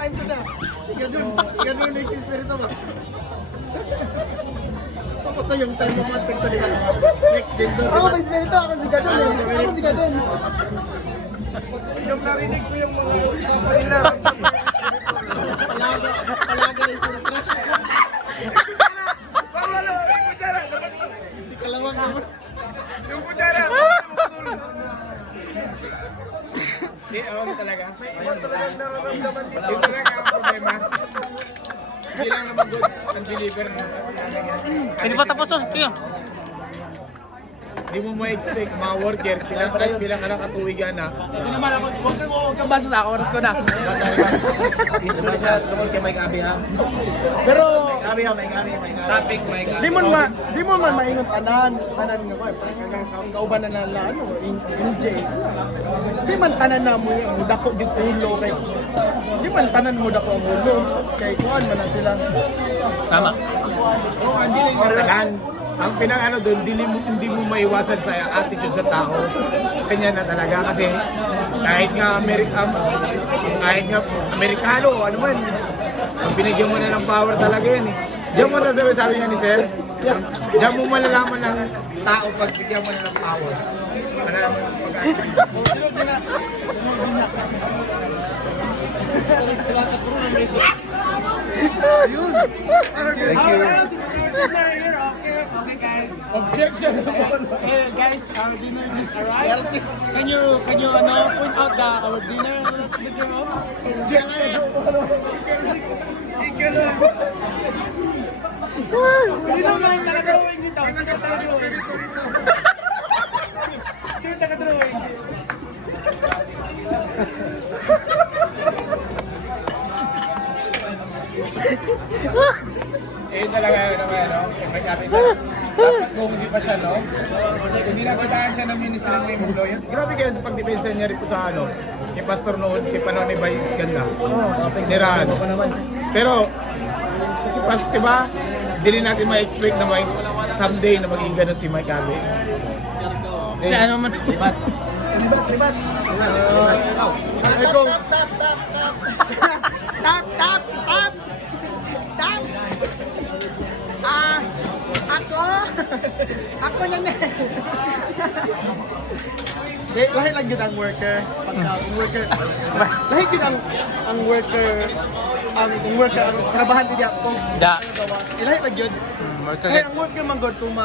time ko na. Si ganun yung espiritu ba? Tapos na yung time mo matag sa nila. Next gen zone. Ako may espiritu, ako si ganun eh. Ako si ganun. Yung narinig ko yung mga usapan nila. Palaga na yung sutra. Bawalo, yung kutara. Si Kalawang naman. Yung kutara. Hindi, ako talaga. May iba talagang nararamdaman dito. Hindi talaga ang problema. Hindi lang naman good ang deliver mo. Hindi pa tapos oh. Tingnan. Hindi mo ma-expect mga worker, bilang anak katuwigan na. Ito naman, huwag kang basa sa ako, oras ko na. Isu siya tungkol kay Mike Abi ha. Pero, Topic Mike Abi. di mo man maingon tanan nga ba, kauban na ano, NJ. Di man tanan na mo yung dako yung ulo kay. Di man tanan mo dako ang ulo kay kuan man na sila. Tama. Oo, hindi lang yung tanan. Ang pinang doon, hindi mo maiwasan sa attitude sa tao. Kanya na talaga kasi kahit nga Amerikano o ano man, ang binigyan mo na ng power talaga yan eh. Diyan mo na sabi niya ni Sir, diyan mo malalaman ng tao pag bigyan mo na ng power. Malalaman ng Thank you. Okay guys. Objection! Hey guys, our dinner just arrived. Can you point out our dinner? Objection! Sino nga yung nakadrawing dito? Sino nakadrawing? Eh talaga yun naman, no? May kami sa dapat kung hindi pa siya, no? Kung dinakitaan siya ng ministry ng Mulo, yun. Grabe kayo pag depensa niya rin po sa ano, kay Pastor noon, kay Panon ni Vice Ganda. Niraan. Pero, kasi pas, diba, hindi rin natin ma-expect na may someday na maging gano'n si Mike Abe. Kaya ano man. Ribat. Ako na next. Lahi lang yun ang worker. Lahi yun ang worker. Ang trabahan din ako. Da. Lahi lang yun. Kaya ang worker man god kung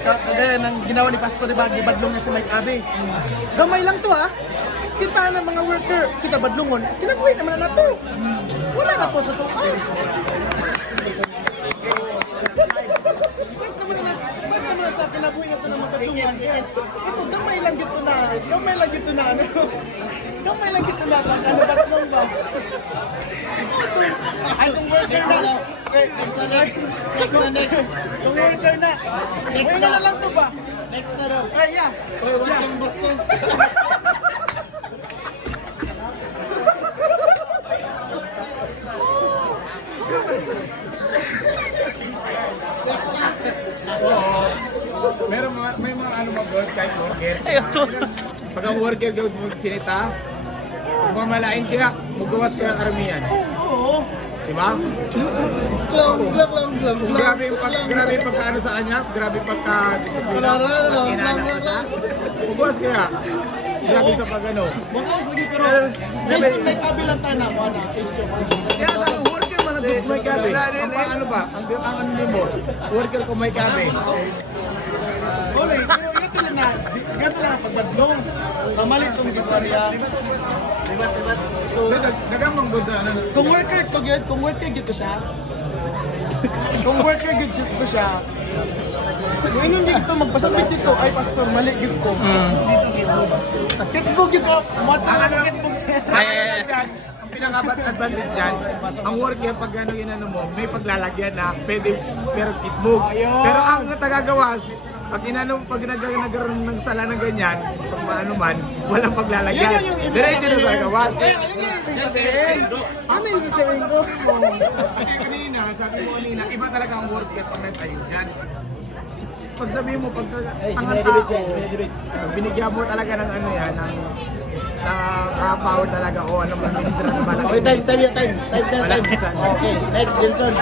kagaya ng ginawa ni Pastor diba, gibadlong niya si Mike Abe. Gamay lang to ha. Kita na mga worker, kita badlongon, kinabuhi naman na to. Wala na po sa to. Bakit mo na sa kinabuhi na to ng mga badlongan? Ito, gamay lang dito na. Gamay lang dito na ano. Gamay lang dito na. Ano badlong ba? Ay, kung worker na. Next na. Kung worker na. Next na lang to ba? Next na daw. Ay, yeah. Oy, wag kang bastos. May mga ano mag-work kahit worker. Ayun tulos. Pag ang worker gawin mo sinita, mamalain kaya, magawas kaya karamihan. Oo. Diba? Lang. Grabe yung pagkaano sa kanya, grabe pagka-disiplina. Magawas kaya. Grabe sa pag-ano. Makaos lagi pero may kabilang tayo na wala issue. Kaya ang worker man ang may kabe. Ang ano ba? Ang ano nimo? Worker ko may kabe. Hoy, pero ito lang na. Gato lang pagbadlong. Kamalit tong gibarya. So, nagamang good ano. Kung worker gito siya. Kung worker gito siya. Kung ingon dito magpasabit dito ay pastor mali gid ko. Kitbog gid ko. Matalan kitbog siya. Ay. Ang pinaka-advantage dyan, ang worker pag ano ginano mo, may paglalagyan na pwede pero kitbog. Pero ang tagagawas, pag nagkaroon ng sala ng ganyan, pag maano man, walang paglalagyan. Diretso na sa gawas. Kaya ayun yung ibig sabihin. Ano yung ibig sabihin ko? Kasi kanina, sabi mo kanina, iba talaga ang worker pag nagtayo dyan. Pag sabi mo, pag ang tao, binigyan mo talaga ng ano yan, ng nakaka-power talaga o ano man minister ng balak. Okay, time. Walang minsan. Okay, next, Jenson.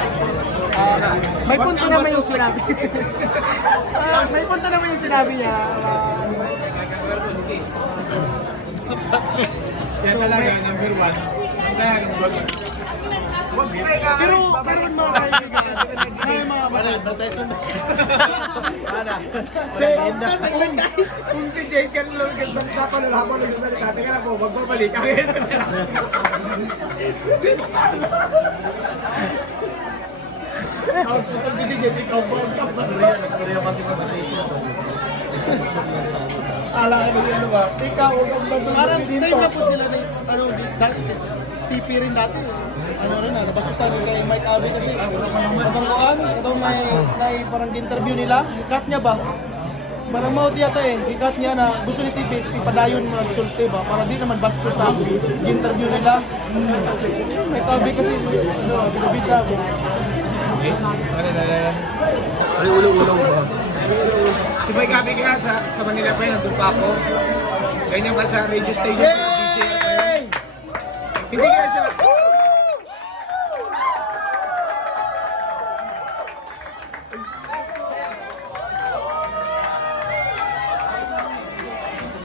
May punto naman yung sinabi. May punto naman yung sinabi niya. Yan talaga, number one. Kaya rin wag. Pero mga kaibigan, may mga advertisement. guys. Kung si Jake kan lang ganda pa na ako ng salita, teka na po, magbabalik. Kaya sa nila. Hospital din si Jake, ikaw ba? Nagstorya kasi ko sa dito. Ala ka na ba? Ikaw, huwag ba? Parang same na po sila ni, dati si PP rin dati. Nabastusan kay Mike Abe kasi matangkuan, itong may parang interview nila, ikat niya ba? Parang mau yata ikat niya na gusto ni TV ipadayon mo nagsulti ba para di naman bastos sa interview nila. Mike Abe kasi binibita ko. Ay, ulo-ulo ba? Si Mike Gabi ka sa Manila pa yun, nandun pa ako. Ganyan ba sa radio station? Hindi kaya siya,